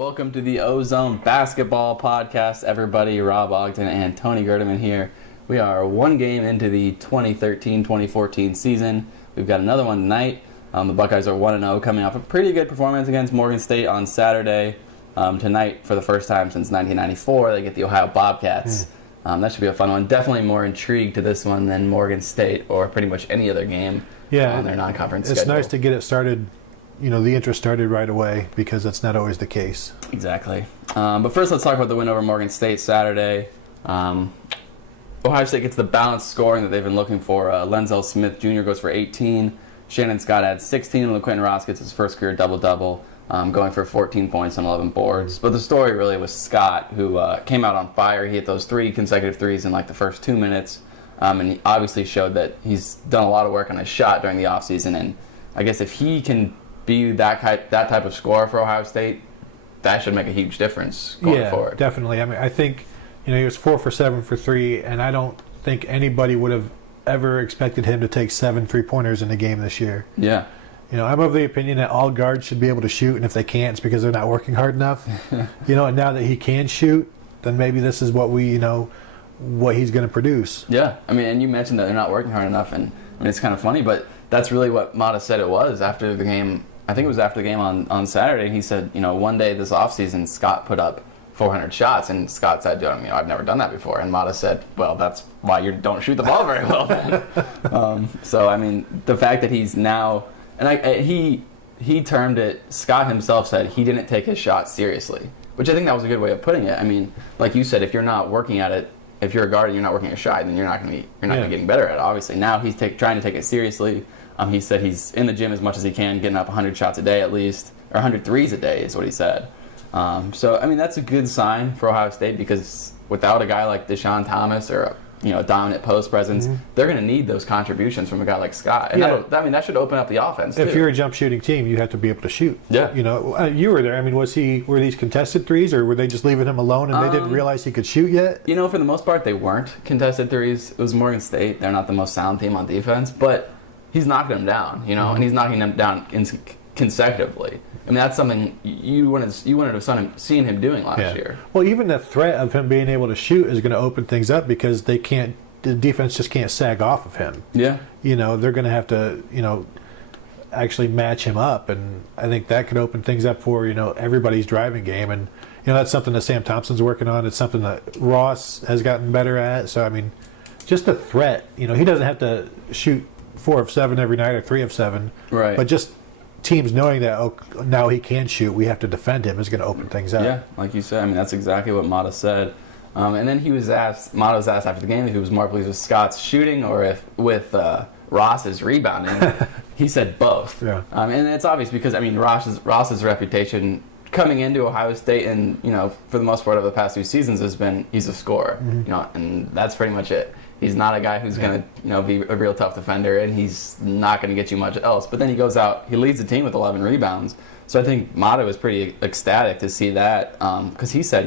Welcome to the Ozone Basketball Podcast, everybody. Rob Ogden and Tony Gerdeman here. We are one game into the 2013-2014 season. We've got another one tonight. The Buckeyes are 1-0, coming off a pretty good performance against Morgan State on Saturday. Tonight, for the first time since 1994, they get the Ohio Bobcats. That should be a fun one. Definitely more intrigued to this one than Morgan State or pretty much any other game on their non-conference schedule. It's nice to get it started. The interest started right away because that's not always the case. Exactly. But first, let's talk about the win over Morgan State Saturday. Ohio State gets the balanced scoring that they've been looking for. Lenzel Smith Jr. goes for 18. Shannon Scott adds 16, and LaQuinton Ross gets his first career double-double, going for 14 points on 11 boards. But the story really was Scott, who came out on fire. He hit those 3 consecutive threes in the first 2 minutes, and he obviously showed that he's done a lot of work on his shot during the offseason. And I guess if he can be that type of scorer for Ohio State, that should make a huge difference going forward. Yeah, definitely. I mean, I think he was 4 for 7 for 3, and I don't think anybody would have ever expected him to take 7 3-pointers in a game this year. Yeah. I'm of the opinion that all guards should be able to shoot, and if they can't, it's because they're not working hard enough. And now that he can shoot, then maybe this is what what he's going to produce. Yeah. I mean, and you mentioned that they're not working hard enough, and it's kind of funny, but that's really what Mata said it was after the game. I think it was after the game on Saturday. He said, one day this offseason, Scott put up 400 shots, and Scott said, I've never done that before. And Mata said, well, that's why you don't shoot the ball very well then. So, I mean, the fact that he's now, and he termed it, Scott himself said he didn't take his shot seriously, which I think that was a good way of putting it. I mean, like you said, if you're not working at it, if you're a guard and you're not working your shot, then you're not going to be getting better at it, obviously. Now he's trying to take it seriously. He said he's in the gym as much as he can, getting up 100 shots a day at least, or 100 threes a day is what he said. So, I mean, that's a good sign for Ohio State because without a guy like Deshaun Thomas or a dominant post presence, they're going to need those contributions from a guy like Scott. And that should open up the offense, too. If you're a jump shooting team, you have to be able to shoot. Yeah. You were there. I mean, were these contested threes, or were they just leaving him alone and they didn't realize he could shoot yet? For the most part, they weren't contested threes. It was Morgan State. They're not the most sound team on defense, but he's knocking them down, and he's knocking them down consecutively. I mean, that's something you wanted to have seen him doing last year. Well, even the threat of him being able to shoot is going to open things up because the defense just can't sag off of him. Yeah. They're going to have to, actually match him up, and I think that could open things up for, everybody's driving game. And, that's something that Sam Thompson's working on. It's something that Ross has gotten better at. So, I mean, just the threat, he doesn't have to shoot 4 of 7 every night or 3 of 7. Right. But just teams knowing that, now he can shoot, we have to defend him, is going to open things up. Yeah, like you said, I mean, that's exactly what Mata said. And then Mata was asked after the game if he was more pleased with Scott's shooting or with Ross's rebounding. He said both. Yeah. And it's obvious because, I mean, Ross's reputation coming into Ohio State and, for the most part of the past 2 seasons has been he's a scorer, and that's pretty much it. He's not a guy who's going to, be a real tough defender, and he's not going to get you much else. But then he goes out, he leads the team with 11 rebounds. So I think Mata was pretty ecstatic to see that because he said,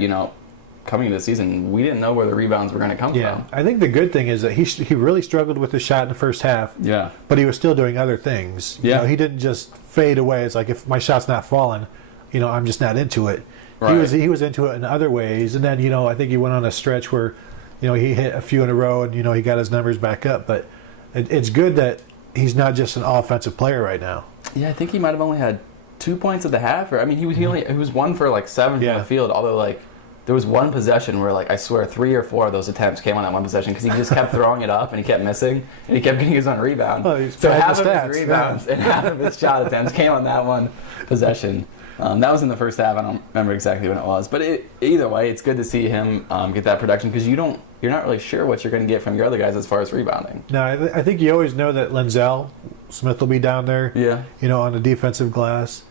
coming into the season, we didn't know where the rebounds were going to come from. I think the good thing is that he really struggled with his shot in the first half. Yeah. But he was still doing other things. Yeah. He didn't just fade away. It's like, if my shot's not falling, I'm just not into it. Right. He was into it in other ways. And then, I think he went on a stretch where he hit a few in a row and, he got his numbers back up. But it's good that he's not just an offensive player right now. Yeah, I think he might have only had 2 points at the half. Or I mean, he was 1 for 7 from the field. Although there was one possession where I swear 3 or 4 of those attempts came on that one possession because he just kept throwing it up and he kept missing and he kept getting his own rebound. So half of his rebounds and half of his shot attempts came on that one possession. That was in the first half. I don't remember exactly when it was, but either way, it's good to see him get that production because you're not really sure what you're going to get from your other guys as far as rebounding. No, I think you always know that Lenzel Smith will be down there. Yeah. On the defensive glass,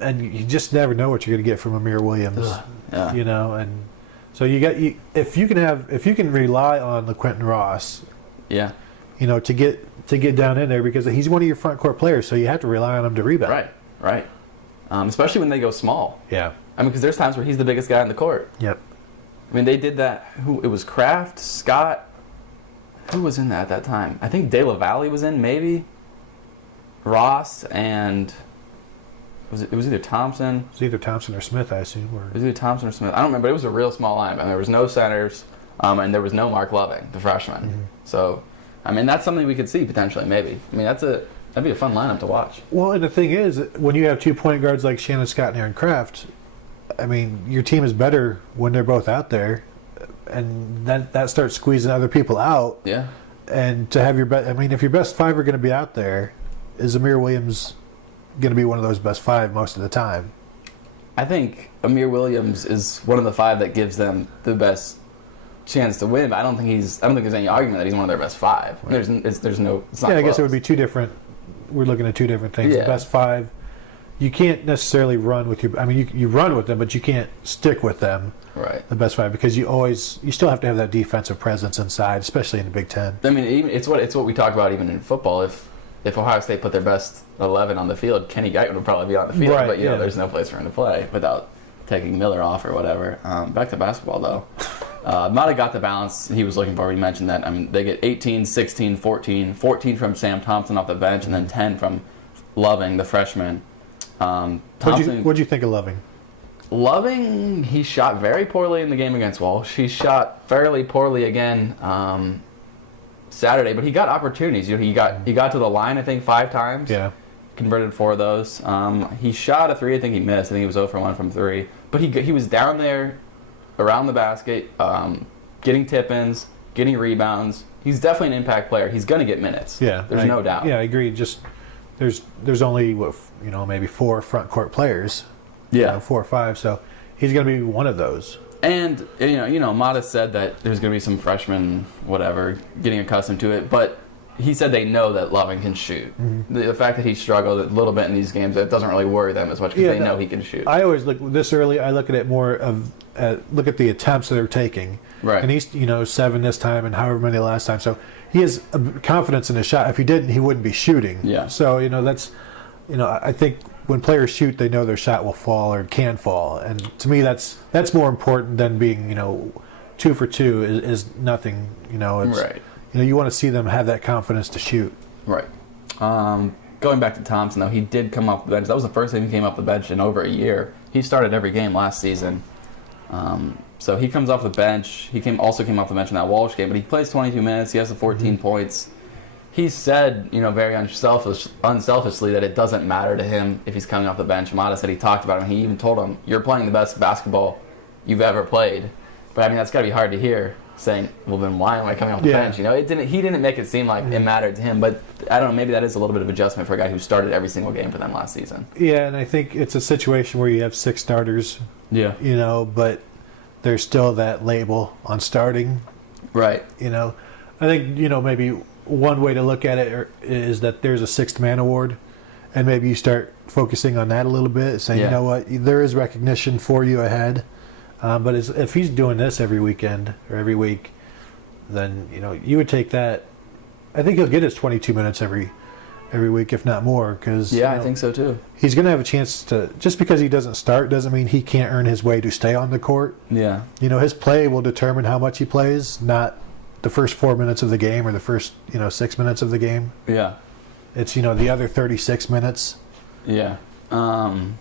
and you just never know what you're going to get from Amir Williams. Yeah. And so if you can rely on LaQuinton Ross. Yeah. To get down in there because he's one of your front court players, so you have to rely on him to rebound. Right. Especially when they go small. Yeah. I mean, because there's times where he's the biggest guy in the court. Yep. I mean, they did that. It was Kraft, Scott. Who was in that at that time? I think De La Valle was in, maybe. Ross and it was either Thompson. It was either Thompson or Smith, I assume. It was either Thompson or Smith. I don't remember, but it was a real small line. And there was no centers, and there was no Mark Loving, the freshman. Mm-hmm. So, I mean, that's something we could see potentially, maybe. I mean, that'd be a fun lineup to watch. Well, and the thing is, when you have 2 point guards like Shannon Scott and Aaron Kraft, I mean, your team is better when they're both out there, and that starts squeezing other people out. Yeah. And to have if your best 5 are going to be out there, is Amir Williams going to be one of those best 5 most of the time? I think Amir Williams is one of the 5 that gives them the best chance to win. But I don't think there's any argument that he's one of their best 5. Right. There's no. It's not I close. guess it would be 2 different. We're looking at 2 different things. Yeah. The best 5. You can't necessarily run with your. I mean, you run with them, but you can't stick with them. Right. The best 5, because you still have to have that defensive presence inside, especially in the Big Ten. I mean, it's what we talk about even in football. If Ohio State put their best 11 on the field, Kenny Guyton would probably be on the field, right, but there's no place for him to play without taking Miller off or whatever. Back to basketball though. Mata got the balance he was looking for. We mentioned that. I mean, they get 18, 16, 14 from Sam Thompson off the bench, and then 10 from Loving, the freshman. What'd you think of Loving? Loving, he shot very poorly in the game against Walsh. He shot fairly poorly again Saturday, but he got opportunities. He got to the line, I think, 5 times. Yeah. Converted 4 of those. He shot a 3. I think he missed. I think he was 0 for 1 from 3. But he was down there around the basket, getting tip-ins, getting rebounds. He's definitely an impact player. He's going to get minutes. Yeah. There's no doubt. Yeah, I agree. Just there's only maybe 4 front court players. Yeah. 4 or 5. So he's going to be one of those. And Mata said that there's going to be some freshmen, whatever, getting accustomed to it. But he said they know that Loving can shoot. Mm-hmm. The fact that he struggled a little bit in these games, that doesn't really worry them as much because they know he can shoot. I always look this early. I look at it more of look at the attempts that they're taking. Right. And he's 7 this time and however many last time. So he has confidence in his shot. If he didn't, he wouldn't be shooting. Yeah. So that's I think when players shoot, they know their shot will fall or can fall, and to me, that's more important than being 2 for 2 is nothing. It's, right. You want to see them have that confidence to shoot. Right. Going back to Thompson, though, he did come off the bench. That was the first time he came off the bench in over a year. He started every game last season. So he comes off the bench. He also came off the bench in that Walsh game, but he plays 22 minutes. He has the 14 points. He said, very unselfishly that it doesn't matter to him if he's coming off the bench. Mata said he talked about him. He even told him, "You're playing the best basketball you've ever played." But I mean, that's got to be hard to hear. Saying, "Well, then why am I coming off the bench?" He didn't make it seem like it mattered to him. But I don't know. Maybe that is a little bit of adjustment for a guy who started every single game for them last season. Yeah, and I think it's a situation where you have 6 starters. Yeah. But there's still that label on starting. Right. I think maybe one way to look at it is that there's a 6th man award, and maybe you start focusing on that a little bit, saying, you know what, there is recognition for you ahead. But if he's doing this every weekend or every week, then you would take that. I think he'll get his 22 minutes every week, if not more. Because I think so too. He's going to have a chance to. Just because he doesn't start doesn't mean he can't earn his way to stay on the court. Yeah. His play will determine how much he plays, not the first 4 minutes of the game or the first 6 minutes of the game. Yeah. It's the other 36 minutes. Yeah. And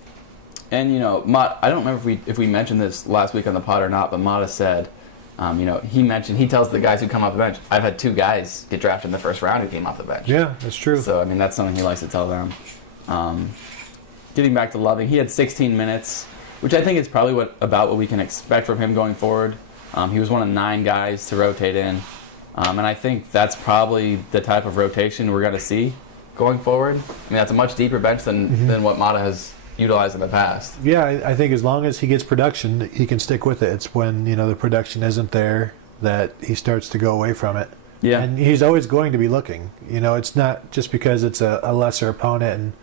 Mott, I don't remember if we mentioned this last week on the pod or not, but Mata said, he tells the guys who come off the bench, I've had 2 guys get drafted in the first round who came off the bench. Yeah, that's true. So I mean, that's something he likes to tell them. Getting back to Loving, he had 16 minutes, which I think is probably about what we can expect from him going forward. He was one of 9 guys to rotate in, and I think that's probably the type of rotation we're going to see going forward. I mean, that's a much deeper bench than what Mata has utilized in the past. Yeah, I think as long as he gets production, he can stick with it. It's when the production isn't there that he starts to go away from it. Yeah, and he's always going to be looking. It's not just because it's a lesser opponent and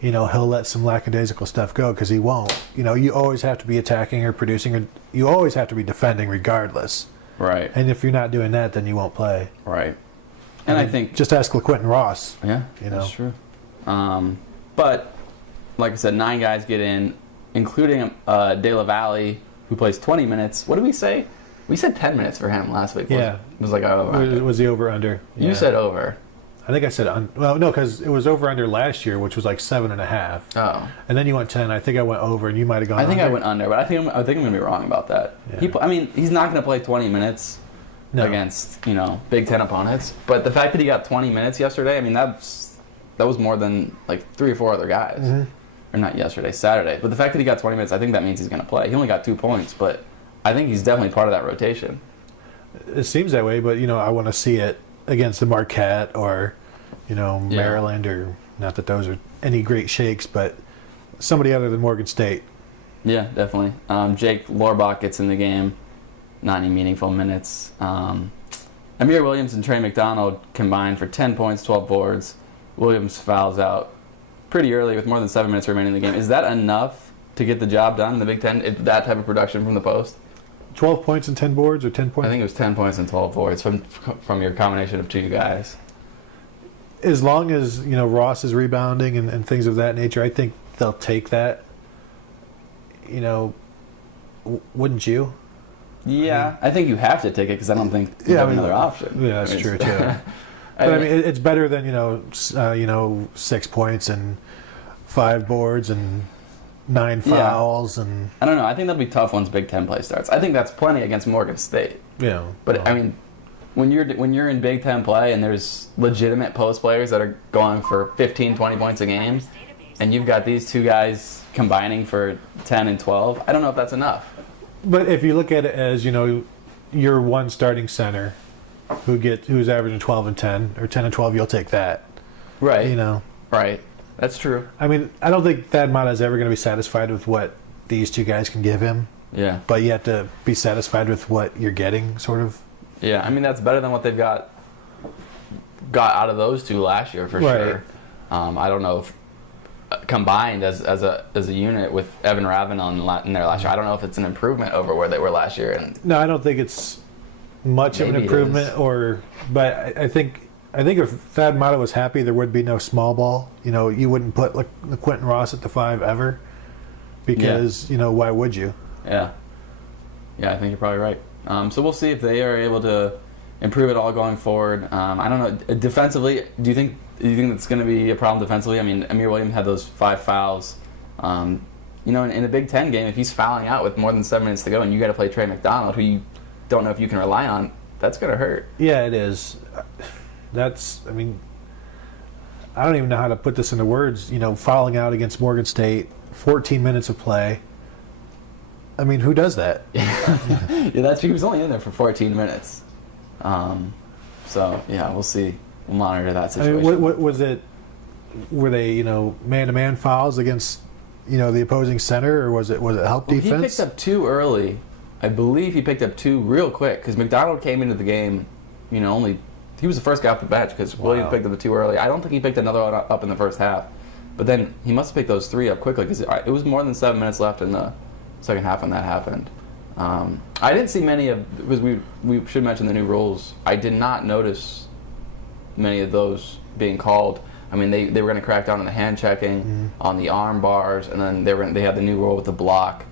he'll let some lackadaisical stuff go, because he won't. You always have to be attacking or producing, or you always have to be defending regardless. Right. And if you're not doing that, then you won't play. Right. And I think just ask LaQuinton Ross. Yeah, that's true. But like I said, 9 guys get in, including De La Valle, who plays 20 minutes. What did we say? We said 10 minutes for him last week. Yeah. It was like was the over-under. You said over. I think I said well, no, because it was over under last year, which was like 7.5. Oh. And then you went 10. I think I went over, and you might have gone. I think under. I went under, but I think I'm gonna be wrong about that. Yeah. He's not gonna play 20 minutes against Big Ten opponents. But the fact that he got 20 minutes yesterday, I mean that was more than like 3 or 4 other guys. Mm-hmm. Or not yesterday, Saturday. But the fact that he got 20 minutes, I think that means he's gonna play. He only got 2 points, but I think he's definitely part of that rotation. It seems that way, but I want to see it against the Marquette or Maryland, or not that those are any great shakes, but somebody other than Morgan State. Yeah, definitely. Jake Lorbach gets in the game, not any meaningful minutes. Amir Williams and Trey McDonald combined for 10 points, 12 boards. Williams fouls out pretty early with more than 7 minutes remaining in the game. Is that enough to get the job done in the Big Ten? That type of production from the post? 12 points and 10 boards, or 10 points? I think it was 10 points and 12 boards from your combination of 2 guys. As long as Ross is rebounding and things of that nature, I think they'll take that. Wouldn't you? Yeah, I think you have to take it because I don't think you have another option. Yeah, that's true too. But it's better than 6 points and 5 boards and 9 fouls and. I don't know. I think that'll be tough once Big Ten play starts. I think that's plenty against Morgan State. Yeah, but I mean, when you're in Big Ten play and there's legitimate post players that are going for 15, 20 points a game, and you've got these 2 guys combining for 10 and 12, I don't know if that's enough. But if you look at it as your one starting center who's averaging 12 and 10 or 10 and 12, you'll take that. Right. Right. That's true. I mean, I don't think Thad Matta is ever going to be satisfied with what these 2 guys can give him. Yeah. But you have to be satisfied with what you're getting, sort of. Yeah, I mean that's better than what they've got out of those 2 last year for sure. I don't know if combined as a unit with Evan Ravin in there last year, I don't know if it's an improvement over where they were last year. And no, I don't think it's much of an improvement. But I think if Thad Matta was happy, there would be no small ball. You wouldn't put the Quentin Ross at the 5 ever, because why would you? Yeah, I think you're probably right. So we'll see if they are able to improve it all going forward. I don't know. Defensively, do you think that's going to be a problem defensively? I mean, Amir Williams had those 5 fouls. In a Big Ten game, if he's fouling out with more than 7 minutes to go, and you got to play Trey McDonald, who you don't know if you can rely on, that's going to hurt. Yeah, it is. I mean, I don't even know how to put this into words. Fouling out against Morgan State, 14 minutes of play. I mean, who does that? Yeah, that's true. He was only in there for 14 minutes. So, yeah, we'll see. We'll monitor that situation. I mean, what was it? Were they, man-to-man fouls against, the opposing center, or was it help defense? He picked up 2 early. I believe he picked up 2 real quick because McDonald came into the game, he was the first guy off the bench because Williams picked up the 2 early. I don't think he picked another one up in the first half. But then he must have picked those 3 up quickly because it was more than 7 minutes left in the second half when that happened. I didn't see many because we should mention the new rules. I did not notice many of those being called. I mean, they were going to crack down on the hand checking, on the arm bars, and then they had the new rule with the block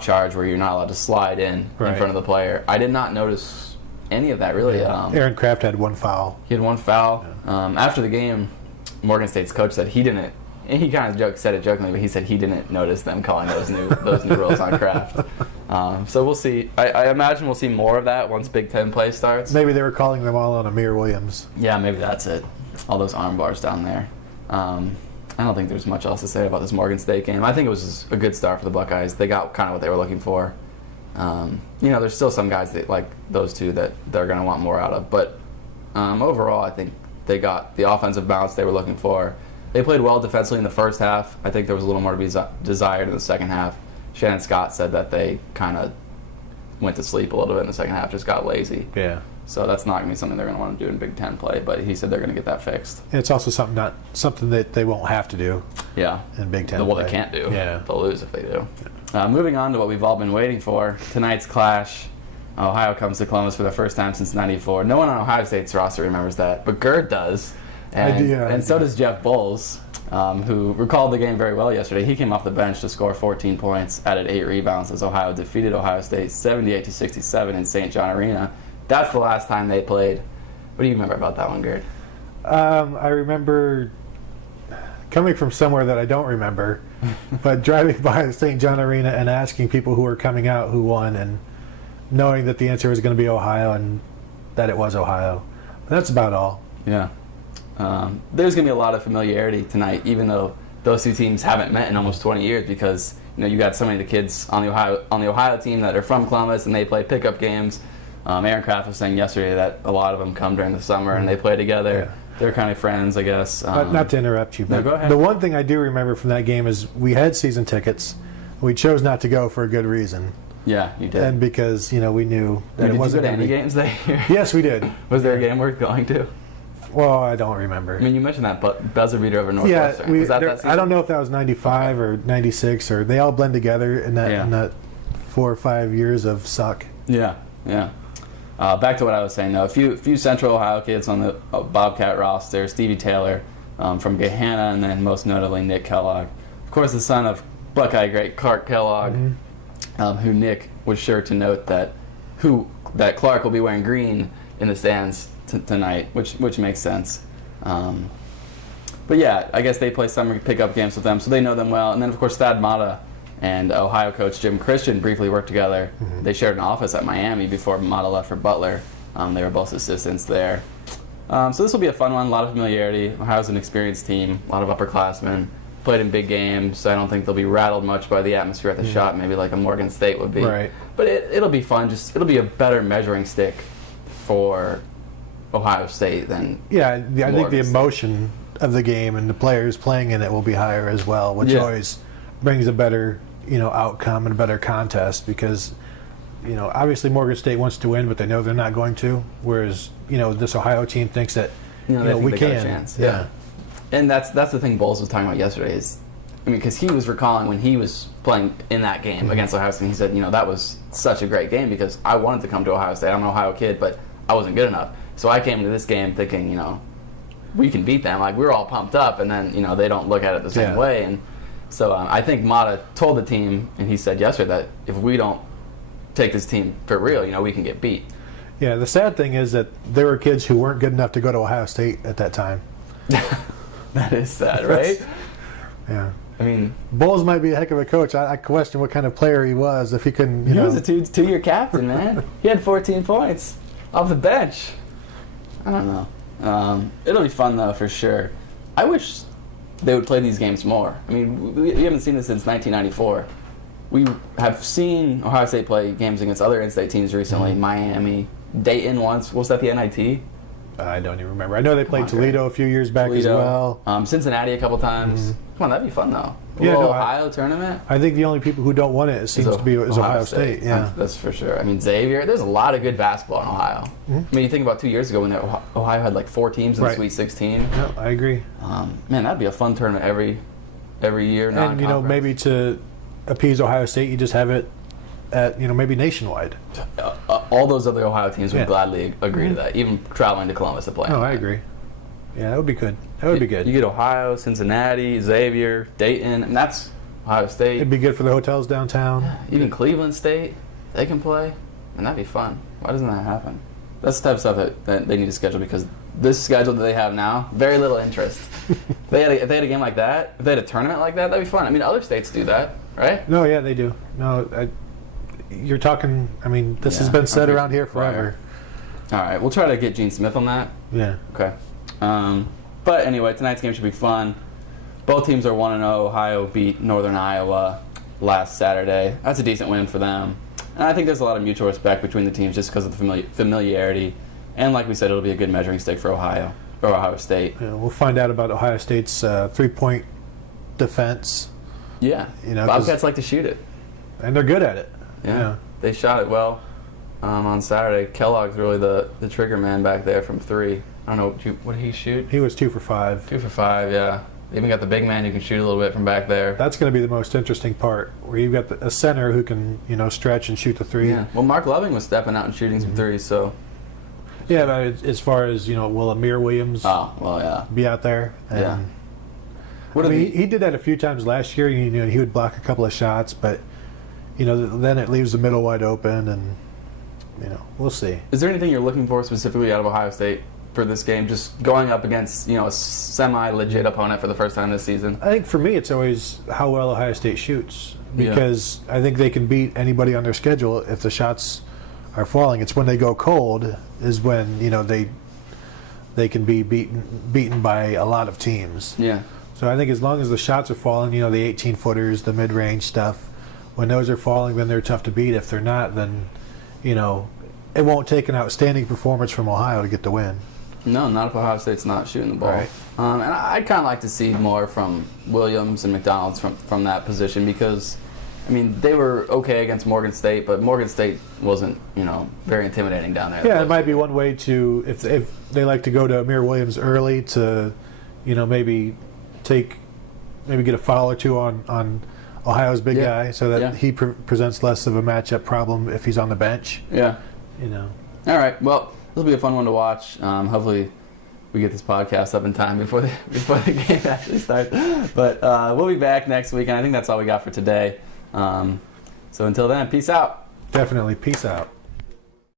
charge where you're not allowed to slide in front of the player. I did not notice any of that really. Yeah. Aaron Kraft had 1 foul. He had 1 foul. Yeah. After the game, Morgan State's coach said he didn't. And he kind of said it jokingly, but he said he didn't notice them calling those new rules on Kraft. So we'll see. I imagine we'll see more of that once Big Ten play starts. Maybe they were calling them all on Amir Williams. Yeah, maybe that's it. All those arm bars down there. I don't think there's much else to say about this Morgan State game. I think it was a good start for the Buckeyes. They got kind of what they were looking for. There's still some guys that like those 2 that they're going to want more out of. But overall, I think they got the offensive bounce they were looking for. They played well defensively in the first half. I think there was a little more to be desired in the second half. Shannon Scott said that they kind of went to sleep a little bit in the second half, just got lazy. Yeah. So that's not going to be something they're going to want to do in Big Ten play, but he said they're going to get that fixed. And it's also something that they won't have to do. Yeah. In Big Ten play. They can't do. Yeah. They'll lose if they do. Moving on to what we've all been waiting for, tonight's clash. Ohio comes to Columbus for the first time since '94. No one on Ohio State's roster remembers that, but Gerd does. And so does Jeff Bowles, who recalled the game very well yesterday. He came off the bench to score 14 points, added 8 rebounds as Ohio defeated Ohio State 78-67 in St. John Arena. That's the last time they played. What do you remember about that one, Gerd? I remember coming from somewhere that I don't remember, but driving by St. John Arena and asking people who were coming out who won, and knowing that the answer was going to be Ohio and that it was Ohio. But that's about all. Yeah. There's going to be a lot of familiarity tonight, even though those two teams haven't met in almost 20 years, because you got so many of the kids on the Ohio team that are from Columbus and they play pickup games. Aaron Kraft was saying yesterday that a lot of them come during the summer and they play together. Yeah. They're kind of friends, I guess. Not to interrupt you, but go ahead. The one thing I do remember from that game is we had season tickets. We chose not to go for a good reason. Yeah, you did. And because we knew that it wasn't. Did you go to any games that year? Yes, we did. Was there a game worth going to? Well, I don't remember. I mean, you mentioned that buzzer beater over Northwestern. Yeah, was that season? I don't know if that was 95 or 96, or they all blend together in that 4 or 5 years of suck. Yeah, yeah. Back to what I was saying, though. A few Central Ohio kids on the Bobcat roster. Stevie Taylor from Gahanna, and then most notably Nick Kellogg. Of course, the son of Buckeye great Clark Kellogg, who Nick was sure to note that Clark will be wearing green in the stands tonight, which makes sense. But yeah, I guess they play summer pickup games with them, so they know them well. And then, of course, Thad Matta and Ohio coach Jim Christian briefly worked together. They shared an office at Miami before Matta left for Butler. They were both assistants there. So this will be a fun one, a lot of familiarity. Ohio's an experienced team, a lot of upperclassmen, played in big games, so I don't think they'll be rattled much by the atmosphere at the shot, maybe like a Morgan State would be. Right. But it'll be fun. It'll be a better measuring stick for Ohio State than I think the emotion of the game and the players playing in it will be higher as well, which always brings a better outcome and a better contest, because obviously Morgan State wants to win, but they know they're not going to, whereas this Ohio team thinks that we can. Got a chance. Yeah. And that's the thing Bowles was talking about yesterday is, because he was recalling when he was playing in that game against Ohio State, he said, that was such a great game because I wanted to come to Ohio State. I'm an Ohio kid, but I wasn't good enough. So I came to this game thinking, we can beat them. Like, we were all pumped up, and then, they don't look at it the same way. And so I think Matta told the team, and he said yesterday, that if we don't take this team for real, we can get beat. Yeah, the sad thing is that there were kids who weren't good enough to go to Ohio State at that time. That is sad, right? Yeah. I mean, Bowles might be a heck of a coach. I question what kind of player he was if he couldn't, He was a two-year captain, man. He had 14 points off the bench. I don't know. It'll be fun, though, for sure. I wish they would play these games more. I mean, we haven't seen this since 1994. We have seen Ohio State play games against other in-state teams recently. Miami, Dayton once. Was that the NIT? I don't even remember. I know they played Toledo a few years back as well. Cincinnati a couple times. Come on, that'd be fun, though. Ohio tournament. I think the only people who don't want it seems to be Ohio State. Yeah, that's for sure. I mean, Xavier. There's a lot of good basketball in Ohio. I mean, you think about 2 years ago when Ohio had like 4 teams in the Sweet 16. No, I agree. Man, that'd be a fun tournament every year. And maybe to appease Ohio State, you just have it at maybe nationwide. All those other Ohio teams would gladly agree to that, even traveling to Columbus to play. No, I agree. Yeah, that would be good. That would be good. You get Ohio, Cincinnati, Xavier, Dayton, and that's Ohio State. It'd be good for the hotels downtown. Yeah, even Cleveland State, they can play, and that'd be fun. Why doesn't that happen? That's the type of stuff that they need to schedule, because this schedule that they have now, very little interest. If they had a game like that, if they had a tournament like that, that'd be fun. I mean, other states do that, right? No, yeah, they do. No, you're talking. I mean, this has been said around here forever. All right, we'll try to get Gene Smith on that. Yeah. Okay. But anyway, tonight's game should be fun. Both teams are 1-0. Ohio beat Northern Iowa last Saturday. That's a decent win for them. And I think there's a lot of mutual respect between the teams just because of the familiarity. And like we said, it'll be a good measuring stick for Ohio State. Yeah, we'll find out about Ohio State's 3-point defense. Yeah. Bobcats like to shoot it. And they're good at it. Yeah. They shot it well on Saturday. Kellogg's really the trigger man back there from 3. I don't know, what did he shoot? He was 2 for 5. 2 for 5, yeah. They even got the big man who can shoot a little bit from back there. That's going to be the most interesting part, where you've got a center who can, stretch and shoot the 3. Yeah. Well, Mark Loving was stepping out and shooting some 3s, so. Yeah, but as far as, will Amir Williams be out there? And, he did that a few times last year. He would block a couple of shots, but, then it leaves the middle wide open, and, we'll see. Is there anything you're looking for specifically out of Ohio State for this game, just going up against a semi-legit opponent for the first time this season? I think for me, it's always how well Ohio State shoots, because I think they can beat anybody on their schedule if the shots are falling. It's when they go cold is when they can be beaten by a lot of teams. Yeah. So I think as long as the shots are falling, the 18-footers, the mid-range stuff, when those are falling, then they're tough to beat. If they're not, then it won't take an outstanding performance from Ohio to get the win. No, not if Ohio State's not shooting the ball. Right. And I'd kind of like to see more from Williams and McDonald's from that position, because, they were okay against Morgan State, but Morgan State wasn't, very intimidating down there. Yeah, it might be one way to, if they like to go to Amir Williams early to, maybe get a foul or two on Ohio's big guy, so that he presents less of a matchup problem if he's on the bench. Yeah. All right. Well, this will be a fun one to watch. Hopefully, we get this podcast up in time before the game actually starts. But we'll be back next week, and I think that's all we got for today. So until then, peace out. Definitely, peace out.